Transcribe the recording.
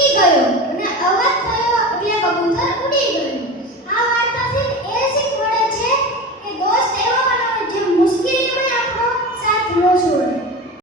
અટકી ગયો અને અવાજ થયો એટલે કબૂતર.